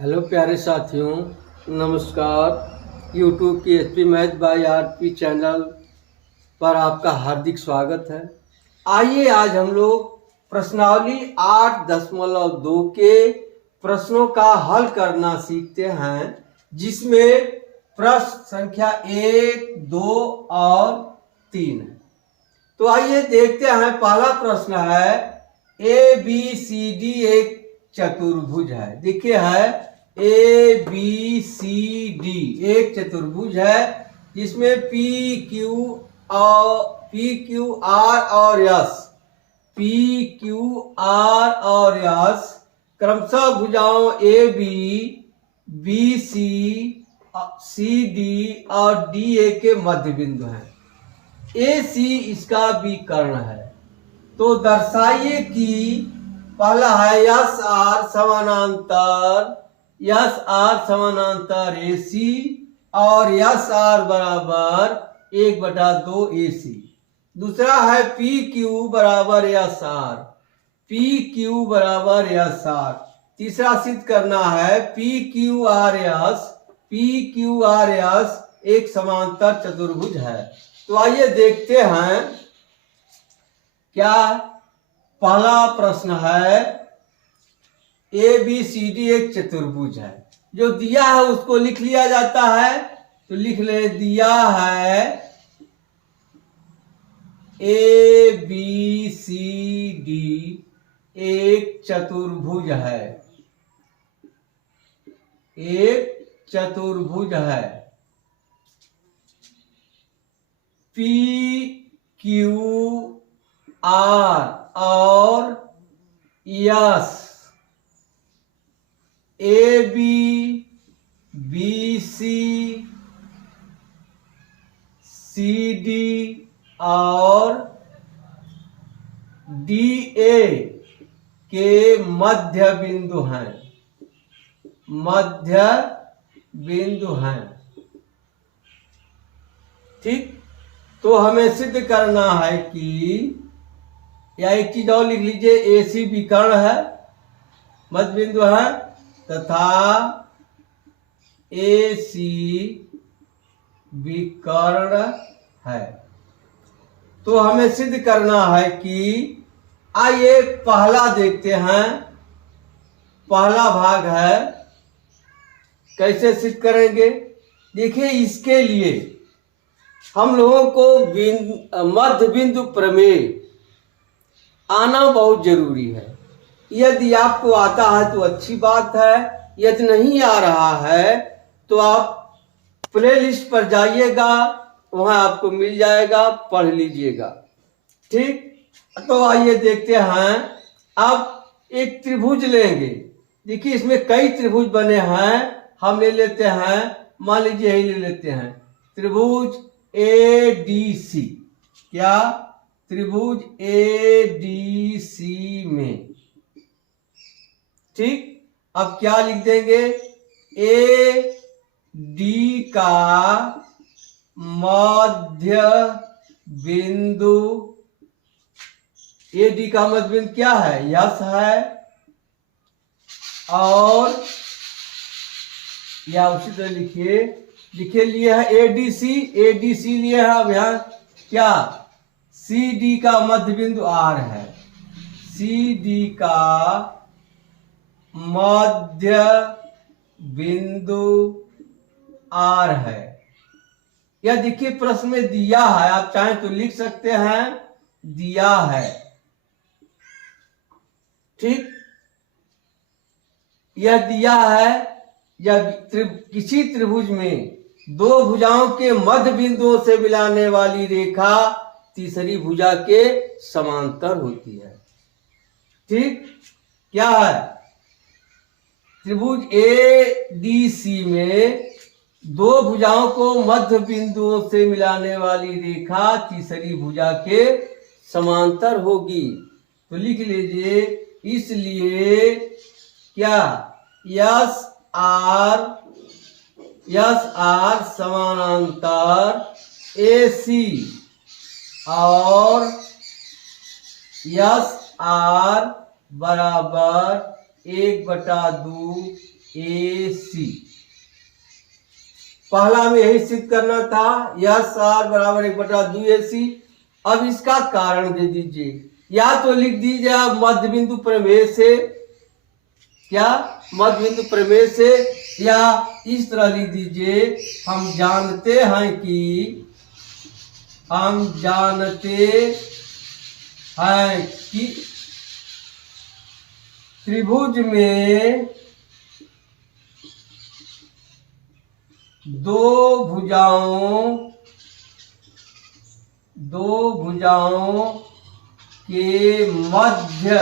Hello प्यारे साथियों, नमस्कार। यूट्यूब की SP math by RP channel पर आपका हार्दिक स्वागत है। आइए आज हम लोग प्रश्नावली 8.2 के प्रश्नों का हल करना सीखते हैं, जिसमें प्रश्न संख्या 1, 2 और 3 है। तो आइए देखते हैं। पहला प्रश्न है ए बी सी डी एक चतुर्भुज है। देखिए है ए बी सी डी एक चतुर्भुज है जिसमें पी क्यू आर और यस क्रमशः भुजाओं ए बी सी डी और डी ए के मध्य बिंदु हैं। ए सी इसका विकर्ण है। तो दर्शाइए कि पहला है यस आर समानांतर ए सी और यस आर बराबर 1/2 ए सी। दूसरा है पी क्यू बराबर यस आर। तीसरा सिद्ध करना है पी क्यू आर यस एक समांतर चतुर्भुज है। तो आइए देखते हैं। क्या पहला प्रश्न है ए बी सी डी एक चतुर्भुज है। जो दिया है उसको लिख लिया जाता है। तो लिख ले, दिया है ए बी सी डी एक चतुर्भुज है। पी क्यू आर और S A B C D और डी ए के मध्य बिंदु हैं। ठीक। तो हमें सिद्ध करना है कि, या एक चीज और लिख लीजिए, ए सी विकर्ण है, मध्य बिंदु है, तथा ए सी विकर्ण है। तो हमें सिद्ध करना है कि, आइए पहला देखते हैं। पहला भाग है, कैसे सिद्ध करेंगे। देखिए, इसके लिए हम लोगों को मध्य बिंदु प्रमेय आना बहुत जरूरी है। यदि आपको आता है तो अच्छी बात है, यदि नहीं आ रहा है तो आप प्लेलिस्ट पर जाइएगा, वहां आपको मिल जाएगा, पढ़ लीजिएगा। ठीक। तो आइए देखते हैं। अब एक त्रिभुज लेंगे। देखिए, इसमें कई त्रिभुज बने हैं। हम ले लेते हैं, मान लीजिए यही ले लेते हैं, त्रिभुज ए डी सी। क्या? त्रिभुज ए डी सी में। ठीक। अब क्या लिख देंगे, ए डी का मध्य बिंदु, ए डी का मध्य बिंदु क्या है? यस है। और या उसी तरह लिखे लिए है ए डी सी लिए है। अब यहां क्या, सी डी का मध्य बिंदु आर है। सी डी का मध्य बिंदु आर है। यह देखिए प्रश्न में दिया है, आप चाहें तो लिख सकते हैं, दिया है। ठीक। यह दिया है। यह किसी त्रिभुज में दो भुजाओं के मध्य बिंदुओं से मिलाने वाली रेखा तीसरी भुजा के समांतर होती है। ठीक। क्या है? त्रिभुज ए डी सी में दो भुजाओं को मध्य बिंदुओं से मिलाने वाली रेखा तीसरी भुजा के समांतर होगी। तो लिख लीजिए, इसलिए क्या, यस आर समानांतर ए सी और यस आर बराबर 1/2 AC। पहला में यही सिद्ध करना था, यस आर बराबर 1/2 AC। अब इसका कारण दे दीजिए, या तो लिख दीजिए आप मध्य बिंदु प्रमेय से, क्या मध्य बिंदु प्रमेय से, या इस तरह लिख दीजिए हम जानते हैं कि त्रिभुज में दो भुजाओं के मध्य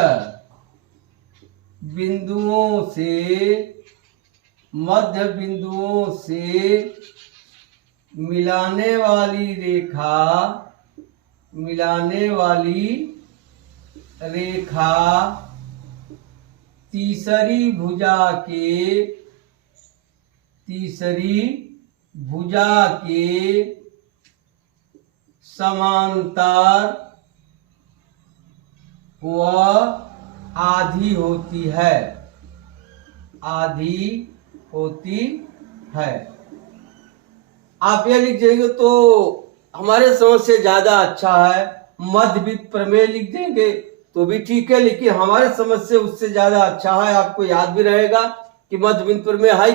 बिंदुओं से मिलाने वाली रेखा तीसरी भुजा के समांतर व आधी होती है। आप ये लिख देंगे तो हमारे समझ से ज्यादा अच्छा है। मध्य बिंदु प्रमेय लिख देंगे तो भी ठीक है, लेकिन हमारे समझ से उससे ज्यादा अच्छा है, आपको याद भी रहेगा कि मध्य बिंदु प्रमेय है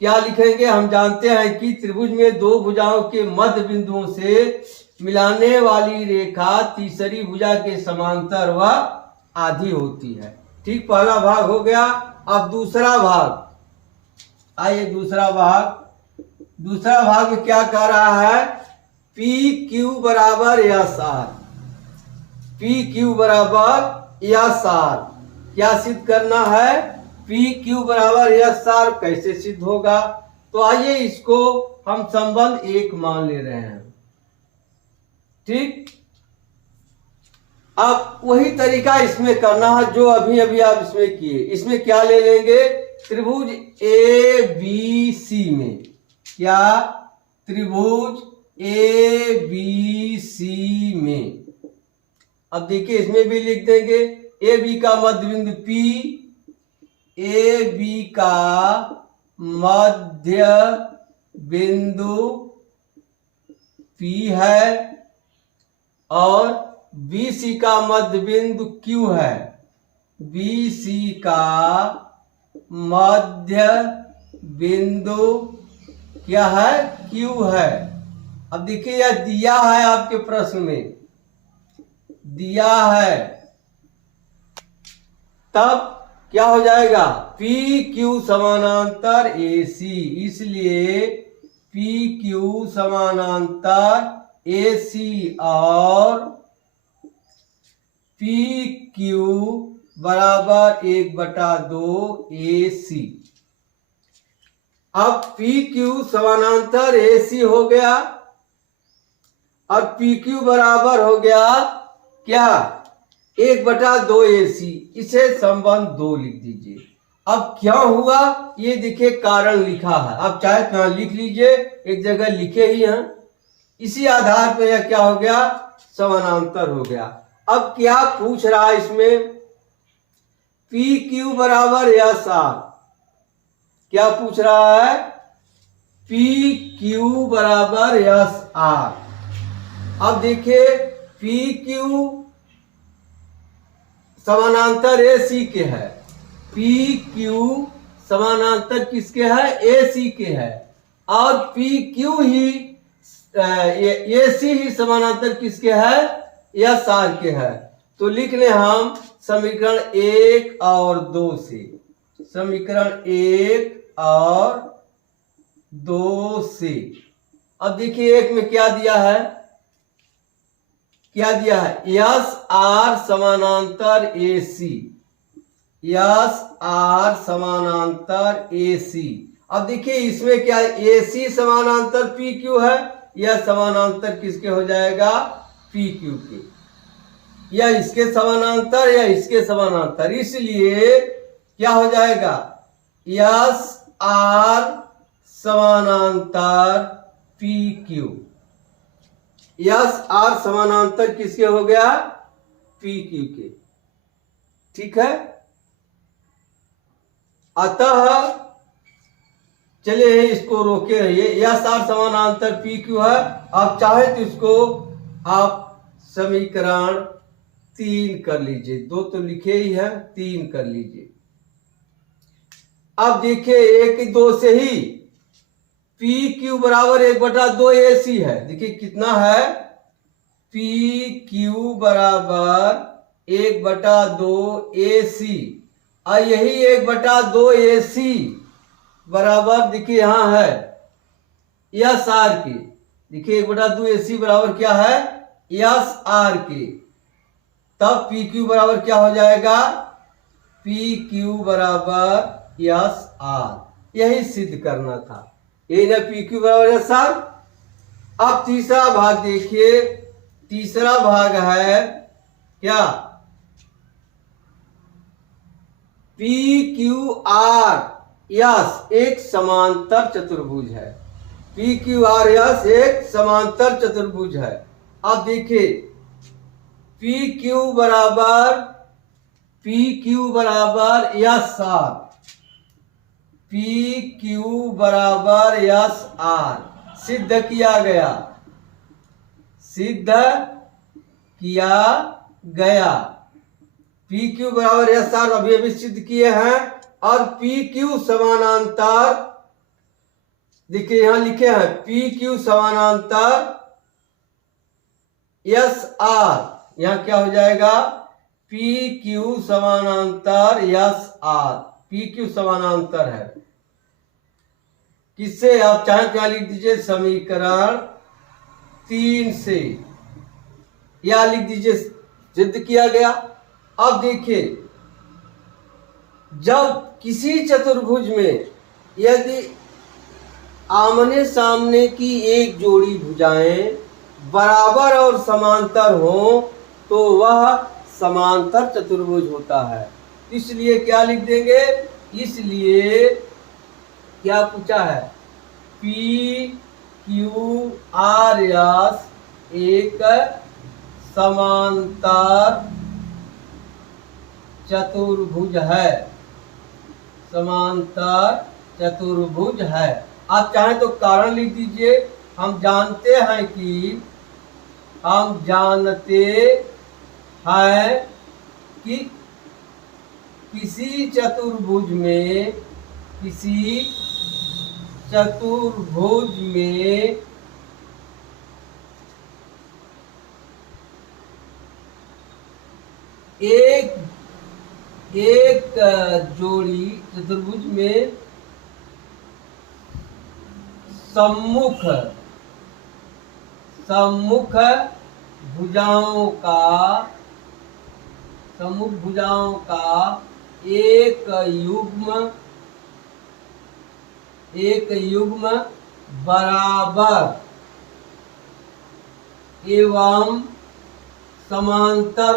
क्या लिखेंगे। हम जानते हैं कि त्रिभुज में दो भुजाओं के मध्य बिंदुओं से मिलाने वाली रेखा तीसरी भुजा के समांतर व आधी होती है। ठीक, पहला भाग हो गया। अब दूसरा भाग, आइए दूसरा भाग में क्या कह रहा है, PQ बराबर यस आर। PQ बराबर यस आर क्या सिद्ध करना है, PQ बराबर यस आर कैसे सिद्ध होगा। तो आइए इसको हम संबंध 1 मान ले रहे हैं। ठीक, अब वही तरीका इसमें करना है जो अभी आप इसमें किए। इसमें क्या ले लेंगे, त्रिभुज ABC में, क्या त्रिभुज ABC में, अब देखिए इसमें भी लिख देंगे AB का मध्य बिंदु P, AB का मध्य बिंदु P है और BC का मध्य बिंदु Q है। BC का मध्य बिंदु क्या है, Q है। अब देखिए यह दिया है, आपके प्रश्न में दिया है, तब क्या हो जाएगा, PQ समानांतर AC, इसलिए PQ समानांतर AC और PQ बराबर 1/2 AC। अब PQ समानांतर AC हो गया और PQ बराबर हो गया क्या, 1/2 AC। इसे संबंध 2 लिख दीजिए। अब क्या हुआ ये देखिए, कारण लिखा है, आप चाहे कहां लिख लीजिए, एक जगह लिखे ही हैं। इसी आधार पर यह क्या हो गया, समानांतर हो गया। अब क्या पूछ रहा है इसमें, PQ बराबर यस आर, क्या पूछ रहा है, PQ बराबर यस आर। अब देखिए PQ समानांतर AC के है, PQ समानांतर किसके है, AC के है, और PQ ही AC ही समानांतर किसके है, यस आर के है। तो लिख ले हम समीकरण 1 और 2 से, समीकरण 1 और 2 से। अब देखिए 1 में क्या दिया है, यस आर समानांतर AC, यस आर समानांतर AC। अब देखिए इसमें क्या, AC समानांतर PQ है, यह समानांतर किसके हो जाएगा, PQ के, या इसके समानांतर या इसके समानांतर, इसलिए क्या हो जाएगा, यस आर समानांतर PQ, यस आर समानांतर किसके हो गया, PQ के। ठीक है, अतः चलिए इसको रोके रहिए। यह सार समानांतर पी क्यू है। आप चाहे तो इसको आप समीकरण 3 कर लीजिए। 2 तो लिखे ही है, 3 कर लीजिए। अब देखिए 1 2 से ही पी क्यू बराबर 1/2 AC है। देखिए कितना है, पी क्यू बराबर 1/2 AC। और यही 1/2 AC बराबर देखिए यहां है यस आर के। देखिए 1/2 AC बराबर क्या है, यस आर के। तब पी क्यू बराबर क्या हो जाएगा, पी क्यू बराबर यस आर। यही सिद्ध करना था, यही ना, पी क्यू बराबर यस आर। अब तीसरा भाग देखिए। तीसरा भाग है क्या, पी क्यू आर यस एक समांतर चतुर्भुज है। पी क्यू आर यस एक समांतर चतुर्भुज है। अब देखिए पी क्यू बराबर यस आर, पी क्यू बराबर यस आर सिद्ध किया गया, सिद्ध किया गया। पी क्यू बराबर यस आर अभी अभी सिद्ध किए हैं। और पी क्यू समानांतर, देखिए यहां लिखे हैं पी क्यू समानांतर यस आर। यहां क्या हो जाएगा, पी क्यू समानांतर यस आर। पी क्यू समानांतर है किससे, आप चाहें तो यहां लिख दीजिए समीकरण 3 से, या लिख दीजिए सिद्ध किया गया। अब देखिए जब किसी चतुर्भुज में यदि आमने सामने की एक जोड़ी भुजाएं बराबर और समांतर हो तो वह समांतर चतुर्भुज होता है। इसलिए क्या लिख देंगे, इसलिए क्या पूछा है, पी क्यू आर एस एक समांतर चतुर्भुज है, समांतर चतुर्भुज है। आप चाहें तो कारण लिख दीजिए। हम जानते हैं कि किसी चतुर्भुज में एक जोड़ी चतुर्भुज में सम्मुख भुजाओं का एक युग्म बराबर एवं समांतर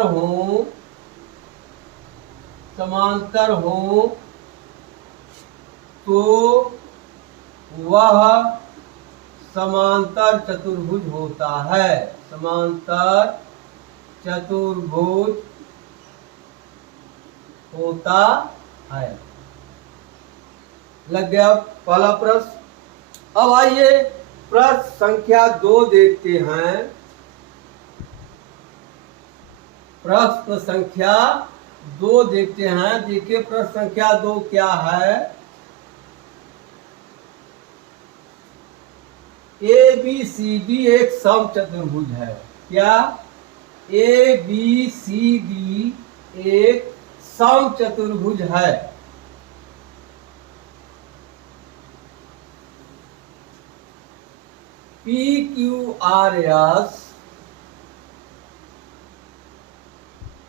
हो तो वह समांतर चतुर्भुज होता है, समांतर चतुर्भुज होता है। लग गया पहला प्रश्न। अब आइए प्रश्न संख्या 2 देखते हैं। प्रश्न संख्या 2 देखते हैं। देखिए प्रश्न संख्या 2 क्या है, ए बी सी डी एक सम चतुर्भुज है। क्या, ए बी सी डी एक सम चतुर्भुज है। पी क्यू आर एस,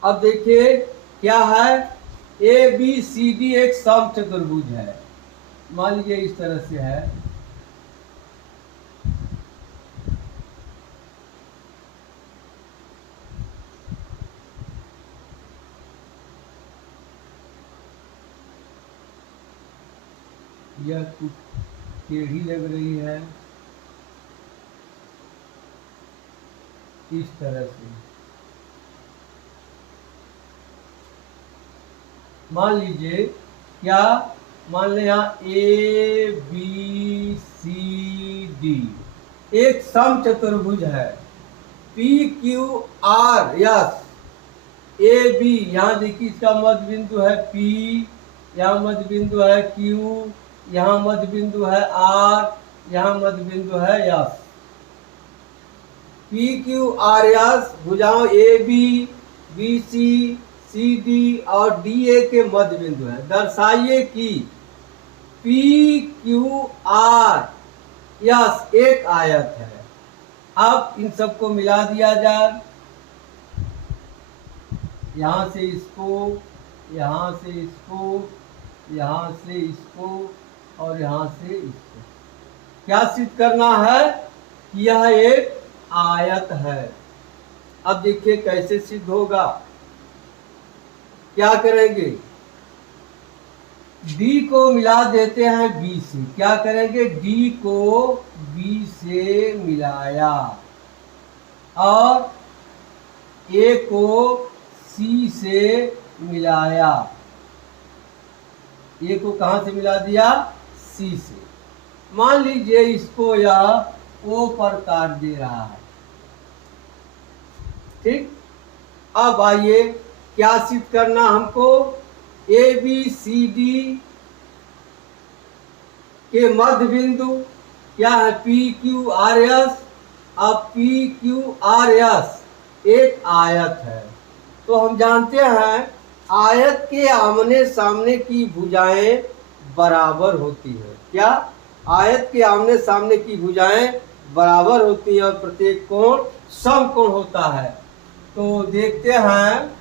अब देखिए क्या है, ए बी सी डी एक सम चतुर्भुज है। मान लीजिए इस तरह से है, यह कुछ टेढ़ी लग रही है इस तरह से। मान लीजिए क्या, मान लें यहाँ ABCD एक सम चतुर्भुज है। PQR यस AB यहाँ देखिए इसका मध्य बिंदु है P, यहाँ मध्य बिंदु है Q, यहाँ मध्य बिंदु है R, यहाँ मध्य बिंदु है यस। PQRS भुजाओं AB, BC, CD और DA के मध्य बिंदु है। दर्शाइए कि PQR यस एक आयत है। अब इन सबको मिला दिया जाए, यहाँ से इसको, यहाँ से इसको, यहाँ से इसको और यहाँ से इसको। क्या सिद्ध करना है कि यह एक आयत है। अब देखिए कैसे सिद्ध होगा। क्या करेंगे, D को मिला देते हैं B से। क्या करेंगे, D को B से मिलाया और A को C से मिलाया। A को कहाँ से मिला दिया, C से। मान लीजिए इसको यह O पर काट दे रहा है। ठीक, अब आइए क्या सिद्ध करना हमको, ABCD के मध्य बिंदु क्या है, PQRS। अब PQRS एक आयत है, तो हम जानते हैं आयत के आमने सामने की भुजाएं बराबर होती है। क्या, आयत के आमने सामने की भुजाएं बराबर होती है और प्रत्येक कोण समकोण होता है। तो देखते हैं,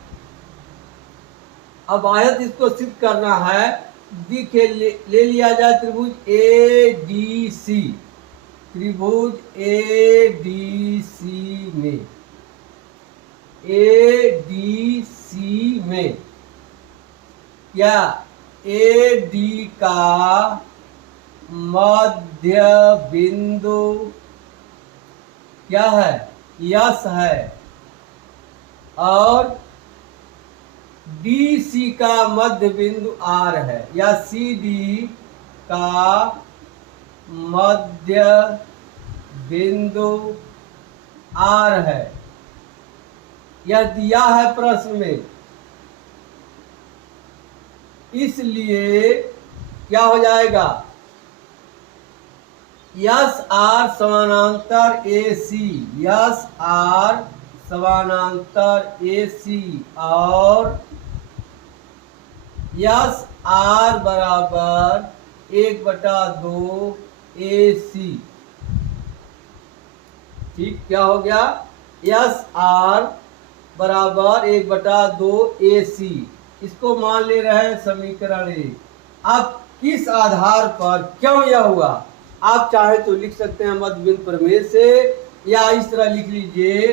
अब आयत इसको सिद्ध करना है। देखिए ले लिया जाए त्रिभुज ADC, त्रिभुज ADC में, ADC में क्या AD का मध्य बिंदु क्या है, यस है और DC का मध्य बिंदु R है, या CD का मध्य बिंदु R है। यह दिया है प्रश्न में, इसलिए क्या हो जाएगा, यस आर समानांतर AC, यस आर समानांतर AC और यस आर बराबर 1/2 AC। ठीक, क्या हो गया, यस आर बराबर 1/2 AC। इसको मान ले रहे हैं समीकरण 1। अब किस आधार पर क्यों यह हुआ, आप चाहे तो लिख सकते हैं मध्य बिंदु प्रमेय से, या इस तरह लिख लीजिए,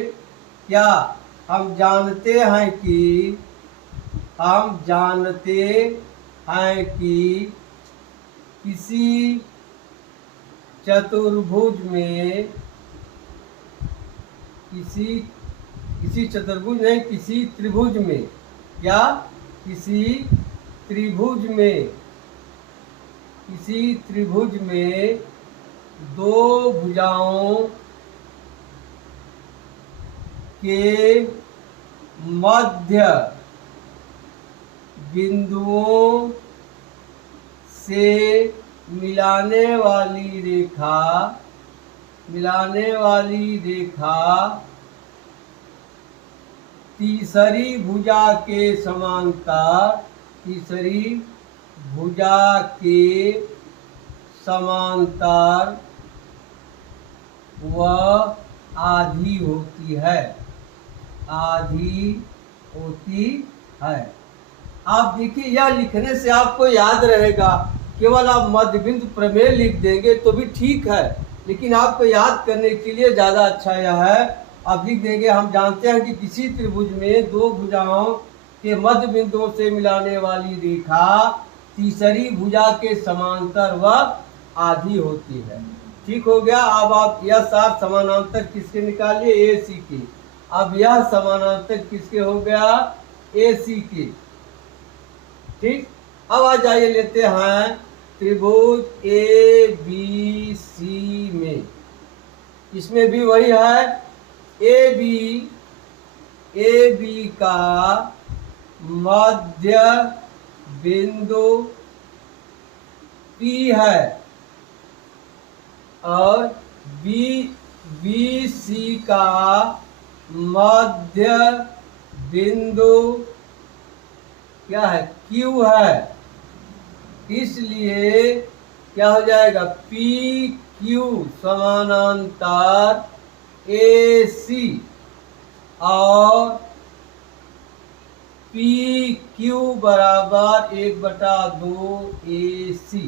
क्या हम जानते हैं कि किसी चतुर्भुज में, किसी त्रिभुज में, या किसी त्रिभुज में दो भुजाओं के मध्य बिंदुओं से मिलाने वाली रेखा तीसरी भुजा के समांतर व आधी होती है। आप देखिए, यह लिखने से आपको याद रहेगा। केवल आप मध्य बिंदु प्रमेय लिख देंगे तो भी ठीक है, लेकिन आपको याद करने के लिए ज़्यादा अच्छा यह है, आप लिख देंगे, हम जानते हैं कि किसी त्रिभुज में दो भुजाओं के मध्य बिंदुओं से मिलाने वाली रेखा तीसरी भुजा के समांतर व आधी होती है। ठीक हो गया। अब आप यह सात समानांतर किसके निकालिए, AC के। अब यह समानांतर किसके हो गया, AC के। ठीक, अब आ जाइए लेते हैं त्रिभुज ए बी सी में, इसमें भी वही है, ए बी का मध्य बिंदु P है और बी सी का मध्य बिंदु क्या है, Q है। इसलिए क्या हो जाएगा, पी क्यू समानांतर AC और पी क्यू बराबर 1/2 AC।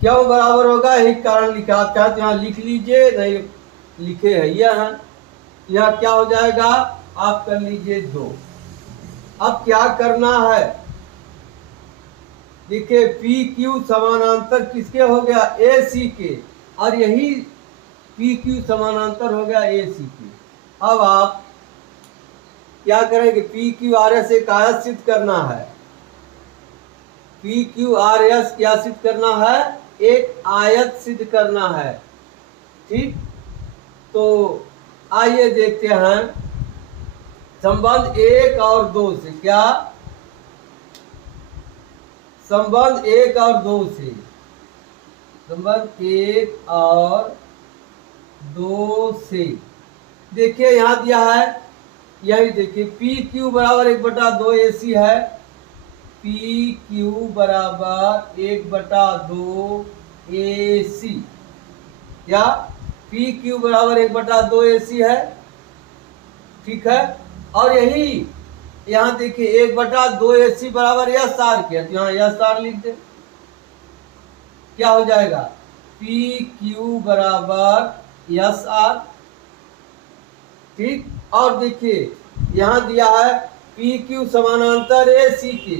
क्यों बराबर होगा, यही कारण लिखा था, तो यहाँ लिख लीजिए, नहीं लिखे है यहाँ क्या हो जाएगा, आप कर लीजिए 2। अब क्या करना है, देखिए पी क्यू समानांतर किसके हो गया, AC के, और यही पी क्यू समानांतर हो गया AC के। अब आप क्या करेंगे, पी क्यू आर एस एक आयत सिद्ध करना है, पी क्यू आर एस क्या सिद्ध करना है, एक आयत सिद्ध करना है। ठीक, तो आइए देखते हैं संबंध 1 और 2 से, क्या संबंध 1 और 2 से, संबंध 1 और 2 से देखिए यहाँ दिया है, यही देखिए पी क्यू बराबर 1/2 AC है, पी क्यू बराबर 1/2 AC, या पी क्यू बराबर 1/2 AC है। ठीक है, और यही यहाँ देखिए 1/2 AC बराबर यस आर के, तो यहाँ यस आर लिख दे, क्या हो जाएगा, पी क्यू बराबर यस आर। ठीक, और देखिए यहाँ दिया है पी क्यू समानांतर AC के,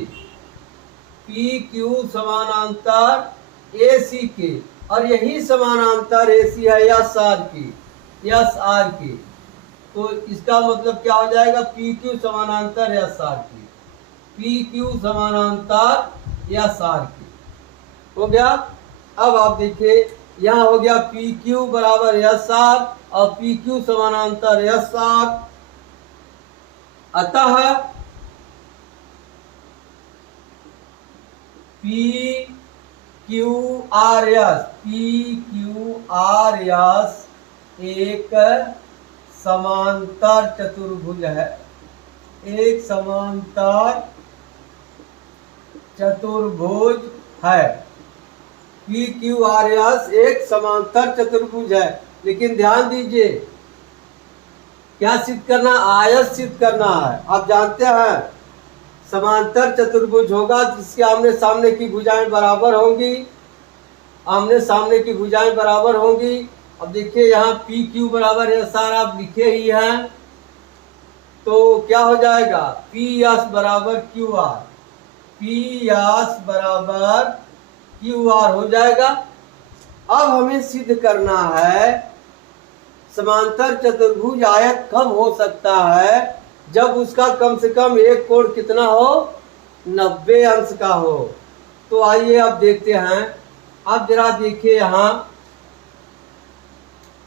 पी क्यू समानांतर AC के, और यही समानांतर AC है यस आर की, तो इसका मतलब क्या हो जाएगा, पी क्यू समानांतर यस आर की, पी क्यू समानांतर यस आर की हो गया। अब आप देखिए यहाँ हो गया पी क्यू बराबर यस आर और पी क्यू समानांतर यस आर, अतः पी क्यू आर एस एक समांतर चतुर्भुज है, एक समांतर चतुर्भुज है, पी क्यू आर एस एक समांतर चतुर्भुज है। लेकिन ध्यान दीजिए क्या सिद्ध करना, आयत सिद्ध करना है। आप जानते हैं समांतर चतुर्भुज होगा जिसके आमने सामने की भुजाएं बराबर होंगी, आमने सामने की भुजाएं बराबर होंगी। अब देखिए यहाँ पी क्यू बराबर एस आर आप लिखे ही हैं, तो क्या हो जाएगा, पी एस बराबर क्यू आर, पी एस बराबर क्यू आर हो जाएगा। अब हमें सिद्ध करना है समांतर चतुर्भुज आयत कब हो सकता है, जब उसका कम से कम एक कोण कितना हो, 90 अंश का हो। तो आइए अब देखते हैं, अब जरा देखिए यहाँ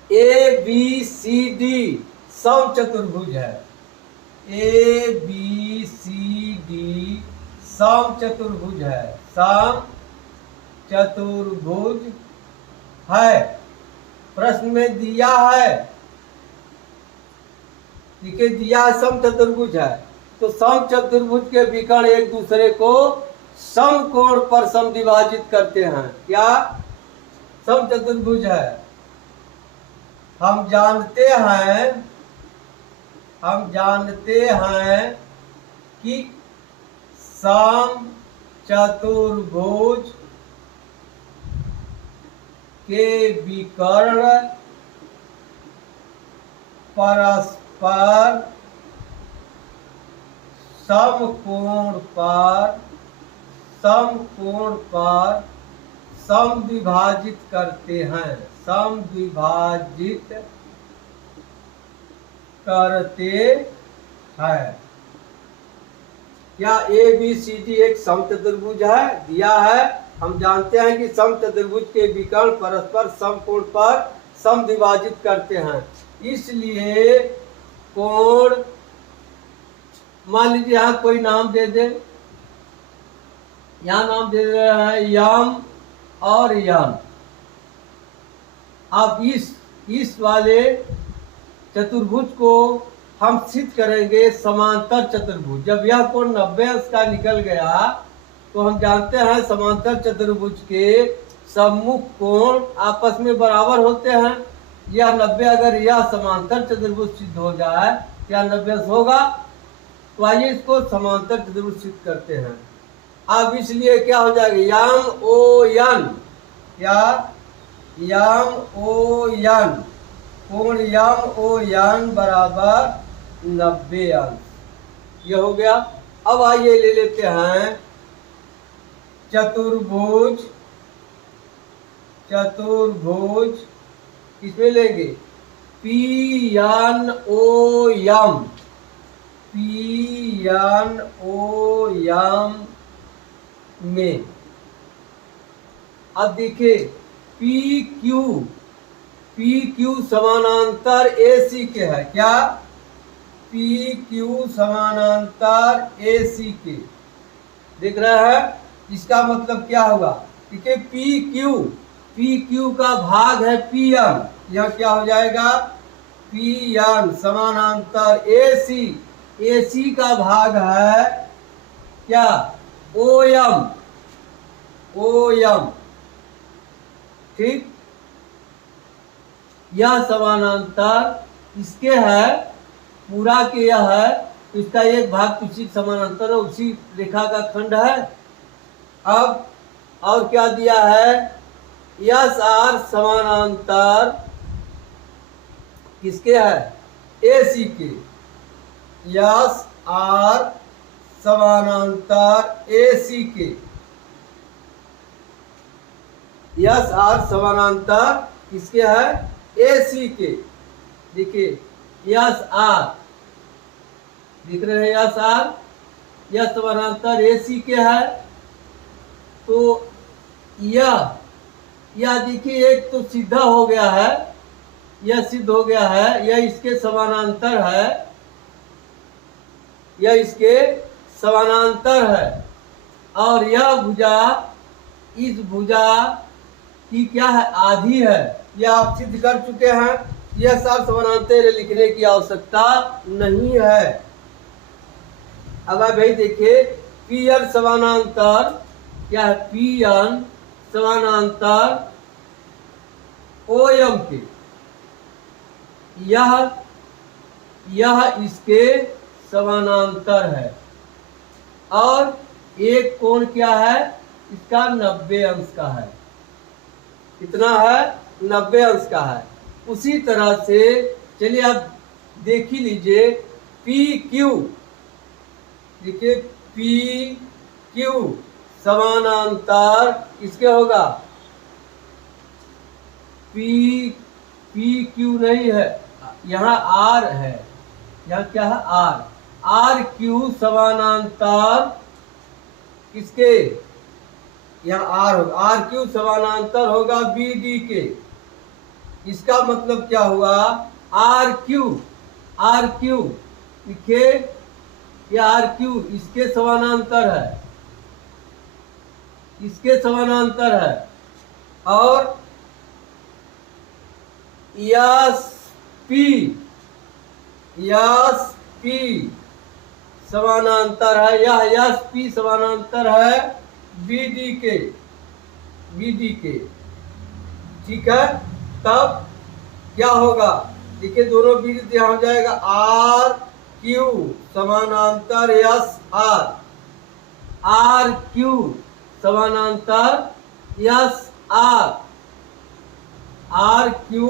ए बी सी डी सम चतुर्भुज है, ए बी सी डी सम चतुर्भुज है, सम चतुर्भुज है, प्रश्न में दिया है, देखिए दिया है सम चतुर्भुज है, तो सम चतुर्भुज के विकर्ण एक दूसरे को समकोण पर समद्विभाजित करते हैं। क्या सम चतुर्भुज है, हम जानते हैं कि सम चतुर्भुज के विकर्ण परस्पर समकोण पर समद्विभाजित करते हैं, समद्विभाजित करते हैं। क्या ए बी सी डी एक समचतुर्भुज है? दिया है। हम जानते हैं कि समचतुर्भुज के विकर्ण परस्पर समकोण पर समद्विभाजित करते हैं, इसलिए कोण, मान लीजिए यहाँ कोई नाम दे दे, यहाँ नाम दे रहा है यम और यन। अब इस वाले चतुर्भुज को हम सिद्ध करेंगे समांतर चतुर्भुज। जब यह कोण 90 अंश का निकल गया तो हम जानते हैं समांतर चतुर्भुज के सम्मुख कोण आपस में बराबर होते हैं। यह 90 अगर यह समांतर चतुर्भुज सिद्ध हो जाए, क्या 90 अंश होगा? तो आइए इसको समांतर चतुर्भुज सिद्ध करते हैं। अब इसलिए क्या हो जाएगा, यम ओ यन, क्या यम ओ यन, कोण यम ओ यन बराबर 90 अंश। ये हो गया। अब आइए ले लेते हैं चतुर्भुज। चतुर्भुज किसमें लेंगे? P N O M, P N O M में। अब देखिए पी क्यू समानांतर ए सी के है। क्या? पी क्यू समानांतर ए सी के, देख रहे हैं? इसका मतलब क्या होगा? ठीक है, पी क्यू का भाग है पी एन, यह क्या हो जाएगा? पी एन समानांतर ए सी का भाग है क्या? O M. ठीक, यह समानांतर इसके है, पूरा के यह है, इसका एक भाग उसी समानांतर है, उसी रेखा का खंड है। अब और क्या दिया है? यस आर समानांतर किसके है? ए सी के। यस आर समानांतर ए सी के। यस आर समानांतर किसके है? ए सी के। देखिए यस आर, दिख रहे हैं यस आर, यह समानांतर ए सी के है। तो यह देखिए एक तो सीधा हो गया है, यह सिद्ध हो गया है, यह इसके समानांतर है, यह इसके समानांतर है। और यह भुजा इस भुजा की क्या है? आधी है। यह आप सिद्ध कर चुके हैं, यह सार समानांतर लिखने की आवश्यकता नहीं है। अब आप भाई देखिए पी एन समानांतर क्या है? पी एन समानांतर ओ एम के, यह इसके समानांतर है। और एक कोण क्या है इसका? 90 अंश का है। कितना है? 90 अंश का है। उसी तरह से चलिए आप देख ही लीजिए पी क्यू, देखिए पी क्यू समानांतर किसके होगा? पी क्यू नहीं है, यहाँ आर है, यहाँ क्या है? आर क्यू समानांतर किसके? यहाँ आर होगा, आर क्यू समानांतर होगा बी डी के। इसका मतलब क्या हुआ? आर क्यू लिखे, यह आर क्यू इसके समानांतर है, इसके समानांतर है। और यस पी समानांतर है, यह यस पी समानांतर है बी डी के। ठीक है, तब क्या होगा? देखिए दोनों बिंदु यहाँ हो जाएगा आर क्यू समानांतर यस आर क्यू समानांतर यस आर क्यू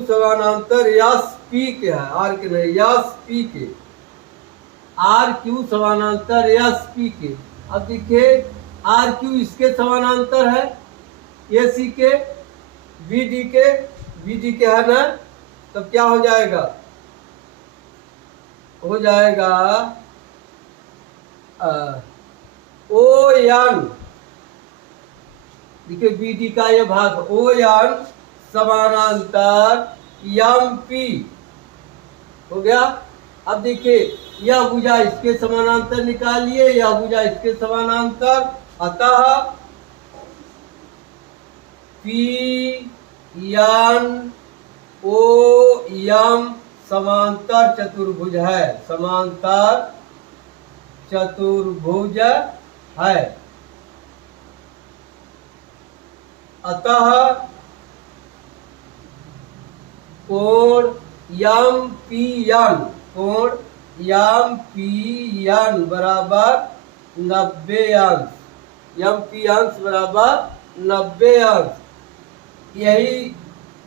समानांतर यस पी के है, आर के नहीं, यस पी के, आर क्यू समानांतर यस पी के। अब देखिए आर क्यू इसके समानांतर है ए सी के, बी डी के है ना, तब क्या हो जाएगा? हो जाएगा ओ एन, देखिए बी डी का ये भाग ओ एन समानांतर एम पी हो गया। अब देखिए यह भुजा इसके समानांतर निकालिए, यह भुजा इसके समानांतर, अतः पी एन ओ एम समांतर चतुर्भुज है, समांतर चतुर्भुज है। अतः कोण एम पी एन, कोण एम पी एन बराबर 90 अंश, एम पी अंश बराबर 90 अंश। यही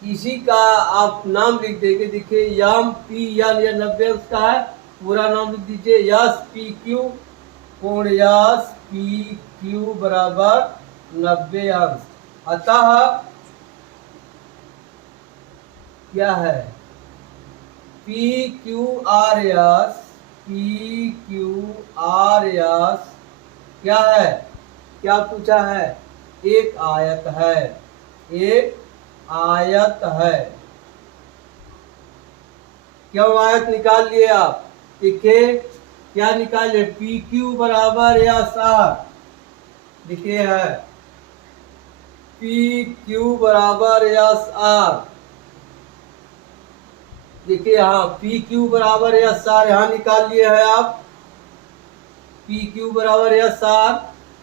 इसी का आप नाम लिख देंगे। देखिए एम पी एन या 90 अंश का है, पूरा नाम लिख दीजिए एस पी क्यू, कोण एस पी क्यू बराबर 90 अंश। अतः क्या है P Q R S, P Q R S क्या है, क्या पूछा है, एक आयत है, एक आयत है। क्यों आयत निकाल लिए आप, देखिए क्या निकाले, पी क्यू बराबर एस आर, देखिए है पी क्यू बराबर एस आर, देखिए हाँ पी क्यू बराबर एस आर यहाँ निकाल लिए है आप, पी क्यू बराबर एस आर,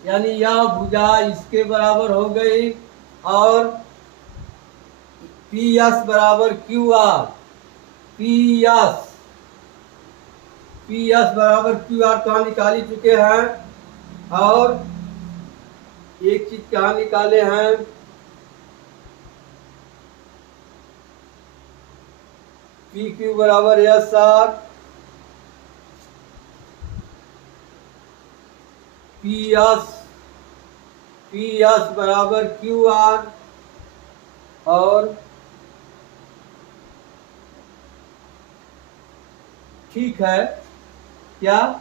यानी यह भुजा इसके बराबर हो गई, और पी एस बराबर क्यू आर, पी एस बराबर क्यू आर कहाँ निकाल ही चुके हैं। और एक चीज कहाँ निकाले हैं, पी क्यू बराबर एस आर, पी एस बराबर क्यू आर, और ठीक है क्या,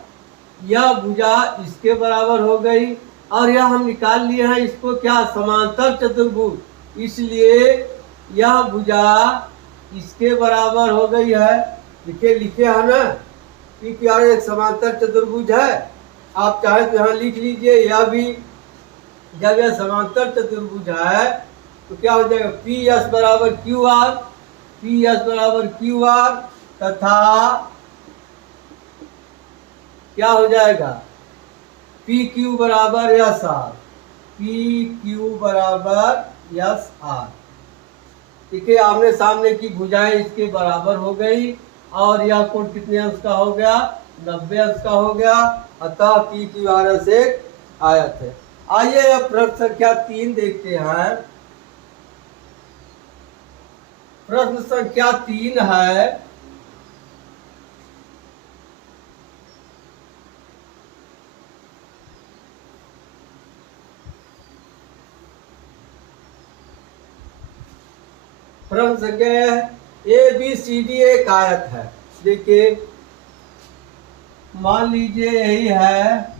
यह भुजा इसके बराबर हो गई, और यह हम निकाल लिए हैं इसको क्या, समांतर चतुर्भुज, इसलिए यह भुजा इसके बराबर हो गई है। लिखे लिखे है ना, पी क्यू आर एक समांतर चतुर्भुज है, आप चाहे तो यहाँ लिख लीजिए, यह भी जब यह समांतर चतुर्भुज है तो क्या हो जाएगा, पी एस बराबर क्यू आर, पी एस बराबर क्यू आर, तथा क्या हो जाएगा, पी क्यू बराबर एस आर, पी क्यू बराबर एस आर। देखिए आमने सामने की भुजाएं इसके बराबर हो गई, और यह कोण कितने अंश का हो गया, 90 अंश का हो गया। अतः पी क्यू आर एस एक आयत है। आइए अब प्रश्न संख्या 3 देखते हैं। प्रश्न संख्या 3 है, प्रश्न संख्या ए बी सी डी एक आयत है। देखिए मान लीजिए यही है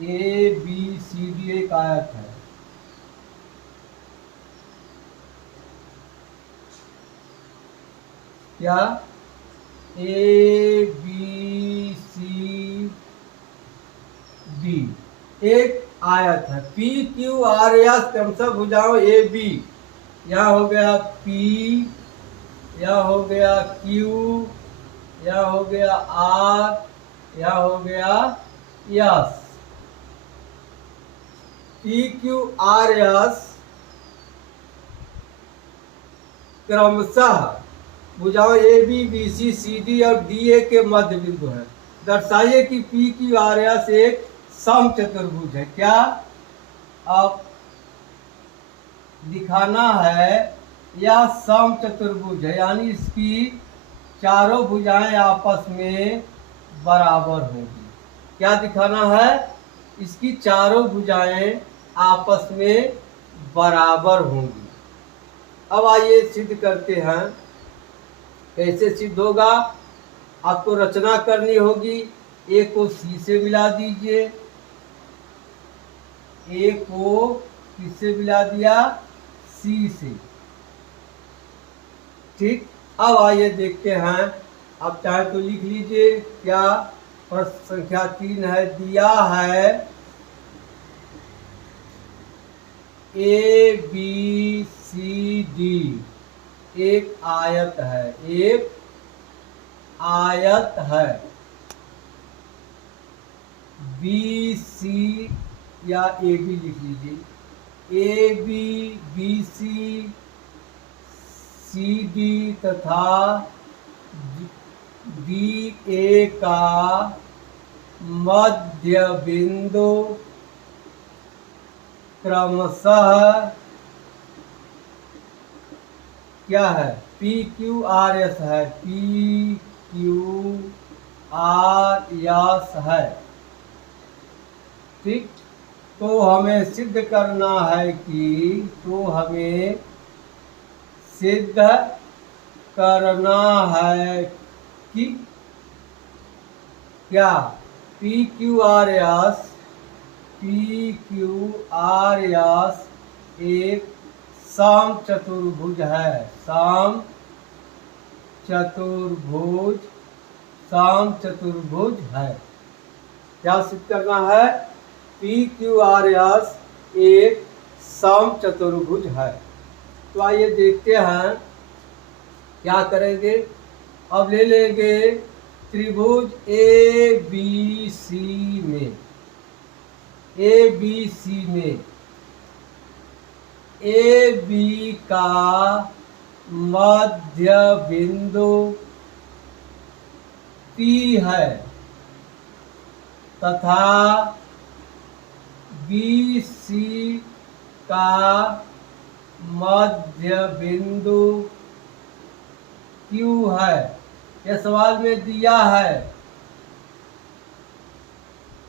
ए बी सी डी एक आयत है, क्या ए बी सी डी एक आयत है, पी क्यू आर एस क्रमशः भुजाओं ए बी, यहाँ हो गया पी, यहाँ हो गया क्यू, यहाँ हो गया आर, यहाँ हो गया S. P Q R S क्रमशः भुजाओं A B B C C D और डी ए के मध्य बिंदु है। दर्शाइए कि पी क्यू आर एस एक समचतुर्भुज है। क्या अब दिखाना है यह समचतुर्भुज है, यानी इसकी चारों भुजाएं आपस में बराबर होगी। क्या दिखाना है, इसकी चारों भुजाएं आपस में बराबर होंगी। अब आइए सिद्ध करते हैं। कैसे सिद्ध होगा? आपको रचना करनी होगी। ए को सी से मिला दीजिए। ए को किससे मिला दिया? सी से। ठीक। अब आइए देखते हैं। आप चाहे तो लिख लीजिए। क्या? प्रश्न संख्या 3 है। दिया है ए बी सी डी एक आयत है। एक आयत है। बी सी या ए बी लिख लीजिए। A B, B C, C D तथा डी ए का मध्य बिंदु क्रमशः क्या है? पी क्यू आर एस है। पी क्यू आर एस है। ठीक। तो हमें सिद्ध करना है कि सिद्ध करना है कि क्या? पी क्यू आर एस एक सम चतुर्भुज है। सम चतुर्भुज है। क्या सिद्ध करना है? पी क्यू आर एस एक सम चतुर्भुज है। तो आइए देखते हैं क्या करेंगे। अब ले लेंगे त्रिभुज ए बी सी में। ए बी का मध्य बिंदु P है तथा बी सी का मध्य बिंदु Q है। यह सवाल में दिया है।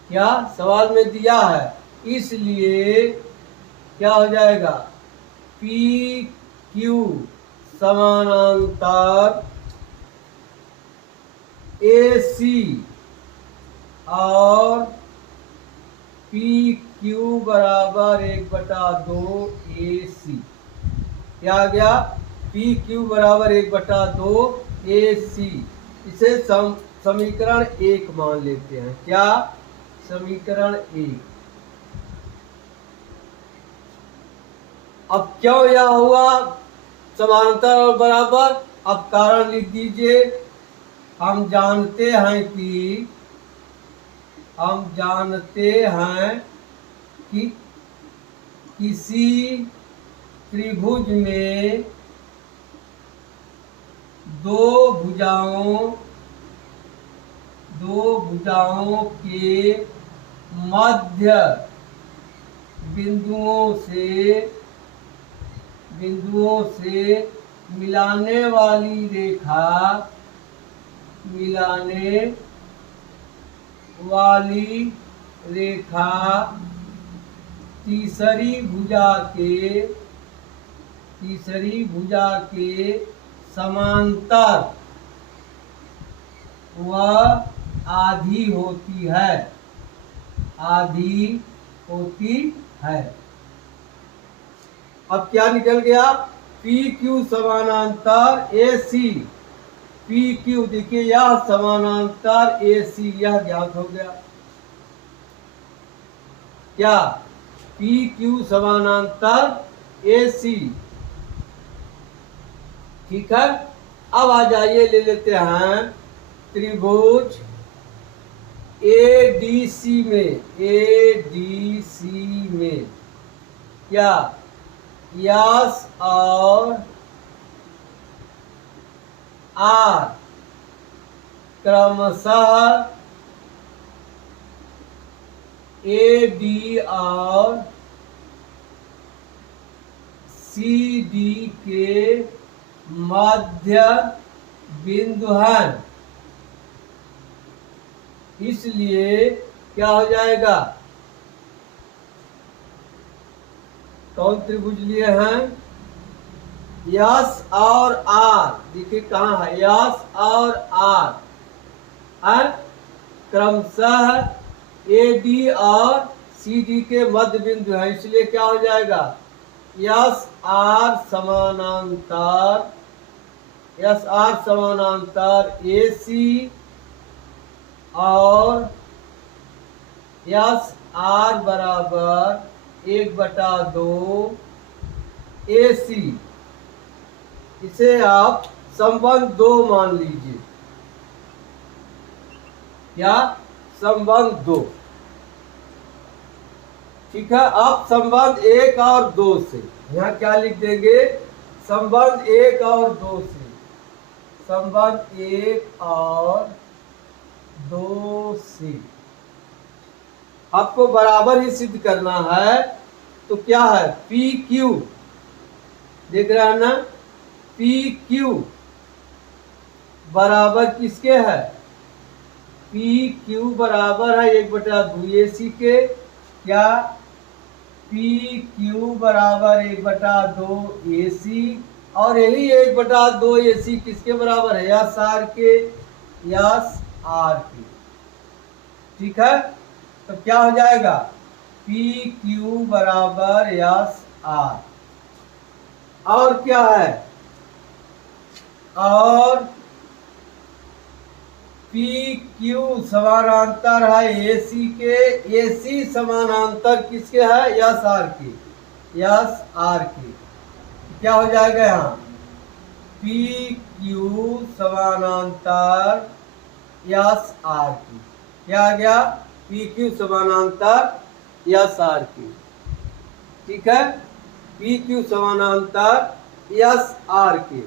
क्या? सवाल में दिया है। इसलिए क्या हो जाएगा? पी क्यू समानांतर ए सी और पी क्यू बराबर 1/2 ए सी। क्या आ गया? पी क्यू बराबर 1/2 ए सी। इसे समीकरण 1 मान लेते हैं। क्या? समीकरण 1। अब क्यों यह हुआ समानांतर और बराबर? अब कारण लिख दीजिए। हम जानते हैं कि किसी त्रिभुज में दो भुजाओं के मध्य बिंदुओं से मिलाने वाली रेखा तीसरी भुजा के समांतर व आधी होती है। अब क्या निकल गया? पी क्यू समानांतर ए सी। पी क्यू देखिए यह समानांतर ए सी, यह ज्ञात हो गया। क्या? पी क्यू समानांतर ए सी। ठीक है। अब आ जाइए, ले लेते हैं त्रिभुज ए डी सी में। क्या? यस और आर क्रमशः ए डी और सी डी के मध्य बिंदु हैं। इसलिए क्या हो जाएगा? कौन त्रिभुज लिए हैं? यस और आर। देखिए कहाँ है यस और आर, है क्रमशः ए डी और सी डी के मध्य बिंदु है, इसलिए क्या हो जाएगा? यस आर समानांतर, यस आर समानांतर ए सी और यस आर बराबर 1/2 ए सी। इसे आप संबंध 2 मान लीजिए, या संबंध 2। ठीक है, अब संबंध 1 और 2 से यहाँ क्या लिख देंगे? संबंध 1 और 2 से, संबंध 1 और 2 से आपको बराबर ही सिद्ध करना है। तो क्या है? पी क्यू, देख रहे हैं ना, पी क्यू बराबर किसके है? पी क्यू बराबर है 1/2 ए सी के। क्या? पी क्यू बराबर 1/2 ए सी, और यही 1/2 ए सी किसके बराबर है? यस आर के, यस आर के। ठीक है, तो क्या हो जाएगा? पी क्यू बराबर यस आर। और क्या है? और पी क्यू समानांतर है ए सी के, ए सी समानांतर किसके है? यस आर के, यस आर के। क्या हो जाएगा यहाँ? पी क्यू समानांतर यस आर की। क्या आ गया? पी क्यू समानांतर यस आर की। ठीक है, पी क्यू समानांतर यस आर के।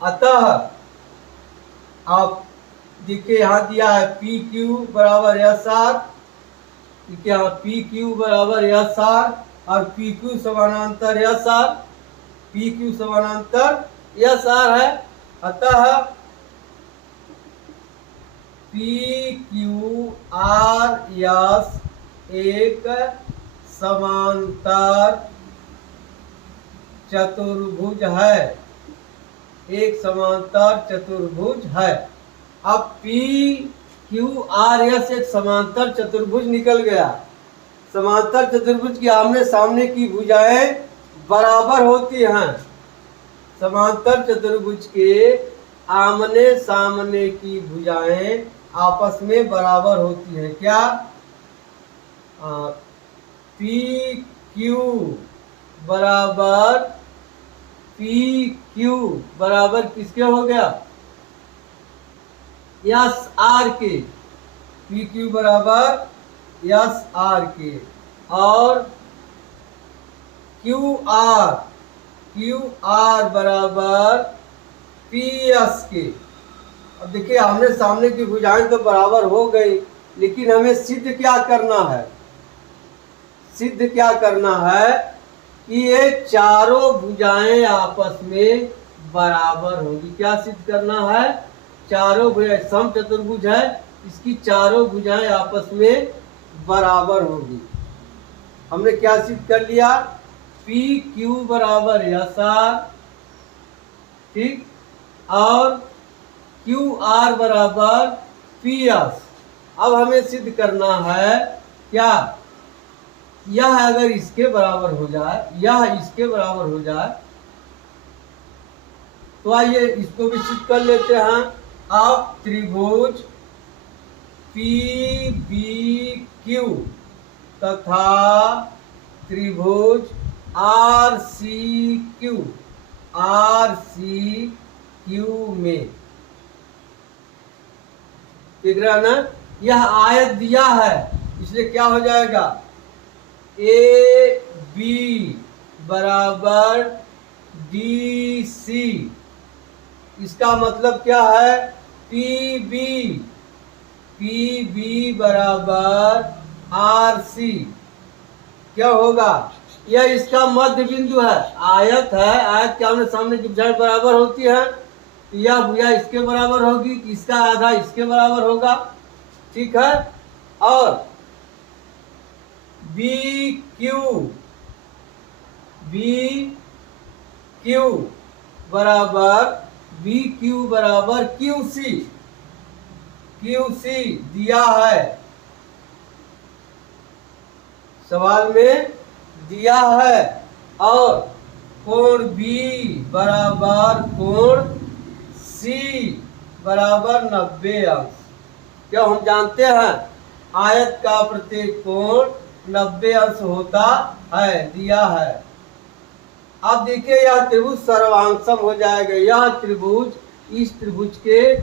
अतः आप देखिए यहाँ दिया है पी क्यू बराबर एस आर, क्या? पी क्यू बराबर एस आर और पी क्यू समानांतर एस आर, पी क्यू समानांतर एस आर है। अतः पी क्यू आर एस एक समांतर चतुर्भुज है, एक समांतर चतुर्भुज है। अब पी क्यू आर एस एक समांतर चतुर्भुज निकल गया। समांतर चतुर्भुज की आमने सामने की भुजाएं बराबर होती हैं। समांतर चतुर्भुज के आमने सामने की भुजाएं आपस में बराबर होती हैं। क्या? पी क्यू बराबर, पी क्यू बराबर किसके हो गया? यस आर के। पी क्यू बराबर यस आर के। और क्यू आर, क्यू आर बराबर पी एस के। अब देखिए आमने सामने की भुजाएं तो बराबर हो गई, लेकिन हमें सिद्ध क्या करना है? सिद्ध क्या करना है कि ये चारों भुजाएं आपस में बराबर होगी। क्या सिद्ध करना है? चारों भुजाएं, सम चतुर्भुज है, इसकी चारों भुजाएं आपस में बराबर होगी। हमने क्या सिद्ध कर लिया? पी क्यू बराबर एस आर, ठीक, और क्यू आर बराबर पी एस। अब हमें सिद्ध करना है क्या? यह अगर इसके बराबर हो जाए, यह इसके बराबर हो जाए, तो आइए इसको भी सिद्ध कर लेते हैं। अब त्रिभुज पी बी क्यू तथा त्रिभुज R C Q, R C Q में, देख रहा है ना, यह आयत दिया है, इसलिए क्या हो जाएगा? ए बी बराबर डी सी। इसका मतलब क्या है? पी बी बराबर आर सी। क्या होगा? यह इसका मध्य बिंदु है, आयत है, आयत के आमने सामने की भुजाएं बराबर होती है, तो यह भुजा इसके बराबर होगी, इसका आधा इसके बराबर होगा। ठीक है, और बी क्यू बराबर क्यू सी दिया है, सवाल में दिया है। और कोण बी बराबर कोण सी बराबर 90 अंश। क्या हम जानते हैं आयत का प्रत्येक कोण 90 अंश होता है, दिया है। अब देखिए यह त्रिभुज सर्वांगसम हो जाएगा, यह त्रिभुज इस त्रिभुज के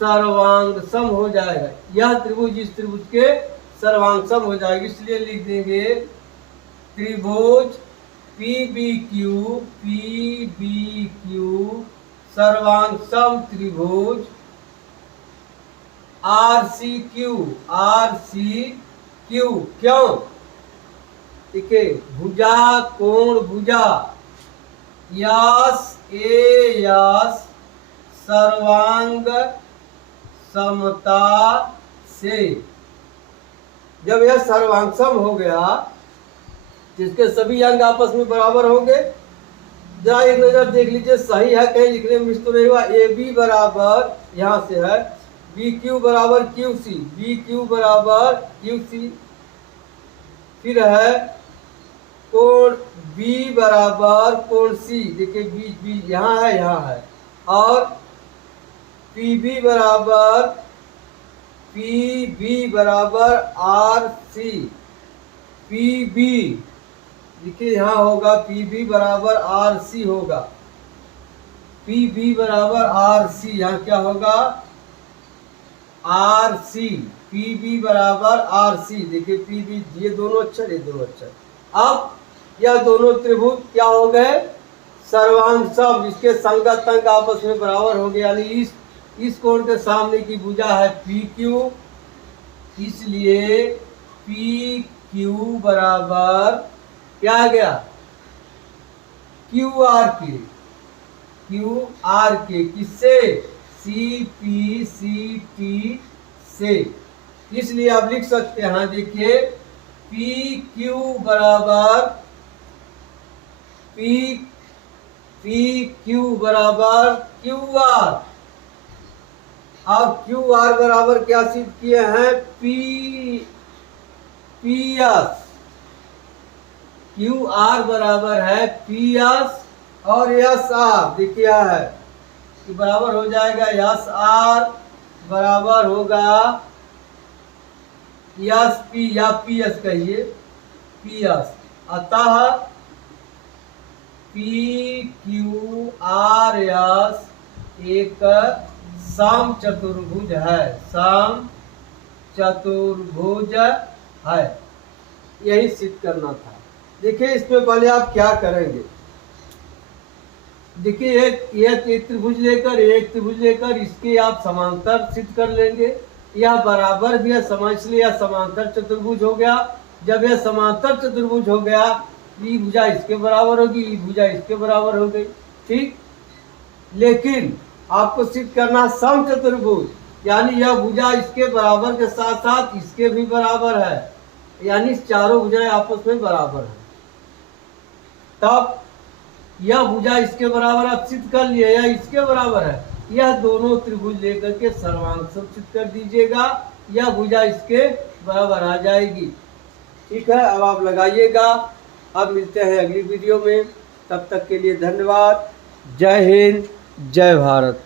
सर्वांगसम हो जाएगा, यह त्रिभुज इस त्रिभुज के सर्वांगसम हो जाएगा। इसलिए लिख देंगे त्रिभुज PBQ सर्वांगसम त्रिभुज RCQ। क्यों? देखिए भुजा कोण भुजा यस सर्वांग समता से, जब यह सर्वांगसम हो गया जिसके सभी अंग आपस में बराबर होंगे। जरा एक नजर देख लीजिए, सही है, कहीं लिखने में मिस तो नहीं हुआ। AB बराबर यहाँ से है BQ बराबर QC, फिर है कोण B बराबर कोण C, देखिए बीच यहाँ है। और PB बराबर RC, देखिए यहाँ होगा PB बराबर RC होगा, PB बराबर RC, यहाँ क्या होगा RC, PB बराबर RC, देखिए PB, ये दोनों अक्षर, ये दोनों अक्षर। अब यह दोनों त्रिभुज क्या हो गए सर्वांगसम, इसके संगत अंग आपस में बराबर हो गए। यानी इस कोण के सामने की भुजा है PQ, इसलिए PQ बराबर क्या आ गया QR के किससे CPCT से। इसलिए आप लिख सकते हैं, देखिए PQ बराबर QR, और QR बराबर क्या सिद्ध किए हैं PS। QR बराबर है PS और SR, देखिए है कि बराबर हो जाएगा SR बराबर होगा SP या PS कहिए PS। अतः PQRS एक सम चतुर्भुज है, यही सिद्ध करना था। देखिए इसमें पहले आप क्या करेंगे, देखिए एक त्रिभुज लेकर इसके आप समांतर सिद्ध कर लेंगे। यह बराबर भी है समय, इसलिए यह समांतर चतुर्भुज हो गया। जब यह समांतर चतुर्भुज हो गया, ई भुजा इसके बराबर होगी, ई भुजा इसके बराबर हो गई, ठीक। लेकिन आपको सिद्ध करना सम चतुर्भुज, यानी यह भुजा इसके बराबर के साथ साथ इसके भी बराबर है, यानी चारों भुजाएं आपस में बराबर है। तब यह भुजा इसके बराबर आप सिद्ध कर लिए, यह इसके बराबर है, यह दोनों त्रिभुज लेकर के सर्वांगसम सिद्ध कर दीजिएगा, यह भुजा इसके बराबर आ जाएगी। ठीक है, अब आप लगाइएगा। अब मिलते हैं अगली वीडियो में, तब तक के लिए धन्यवाद। जय हिंद, जय भारत।